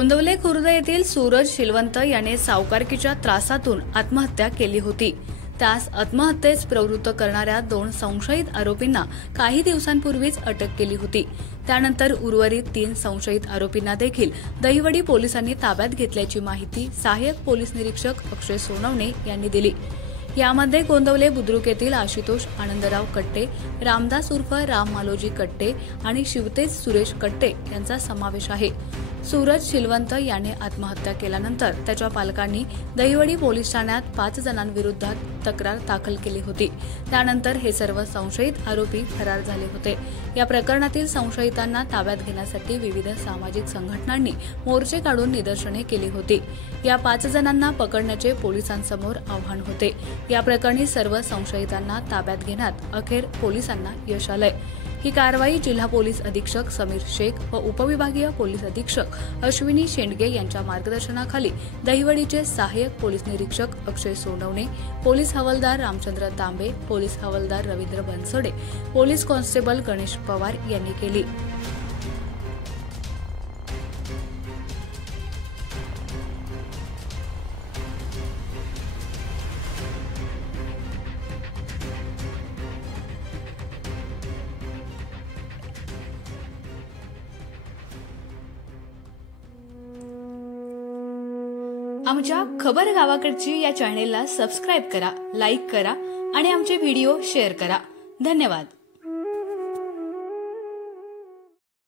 गोंदवले खुर्द येथील सूरज शिलवंत याने सावकारकीच्या त्रासातून आत्महत्या केली होती। त्यास आत्महत्येस प्रवृत्त करणाऱ्या 2 संशयित आरोपींना काही दिवसांपूर्वीच अटक केली होती। त्यानंतर उर्वरित 3 संशयित आरोपींना देखील दहिवडी पोलिसांनी ताब्यात घेतल्याची माहिती सहाय्यक पोलीस निरीक्षक अक्षय सोनवणे यांनी दिली। यामध्ये गोंदवले बुद्रुक येथील आशुतोष आनंदराव कट्टे, रामदास उर्फ राम मालोजी कट्टे आणि शिवतेज सुरेश कट्टे यांचा समावेश आहे। सूरज शिलवंत याने आत्महत्या केल्यानंतर त्याच्या पालकांनी दहिवडी पोलीस ठाण्यात 5 जणांविरोधात तक्रार दाखल केली होती। त्यानंतर हे सर्व संशयित आरोपी फरार झाले होते। या प्रकरणातील संशयितांना ताब्यात घेण्यासाठी विविध सामाजिक संघटनांनी मोर्चे काढून निदर्शने केली होती। या 5 जणांना पकडण्याचे पोलिसांसमोर आव्हान होते। या प्रकरणी सर्व संशयितांना ताब्यात घेण्यात अखेर पोलिसांना यश आलंय। ही कारवाई जिल्हा पोलीस अधीक्षक समीर शेख व उपविभागीय पोलीस अधीक्षक अश्विनी शेंडगे यांच्या मार्गदर्शनाखाली दहिवडीचे सहाय्यक पोलीस निरीक्षक अक्षय सोनवणे, पोलीस हवालदार रामचंद्र तांबे, पोलीस हवालदार रवींद्र बनसोडे, पोलीस कॉन्स्टेबल गणेश पवार यांनी केली। आमच्या खबर गावाकडची या चॅनेलला सबस्क्राइब करा, लाईक करा आणि आमचे व्हिडिओ शेअर करा। धन्यवाद।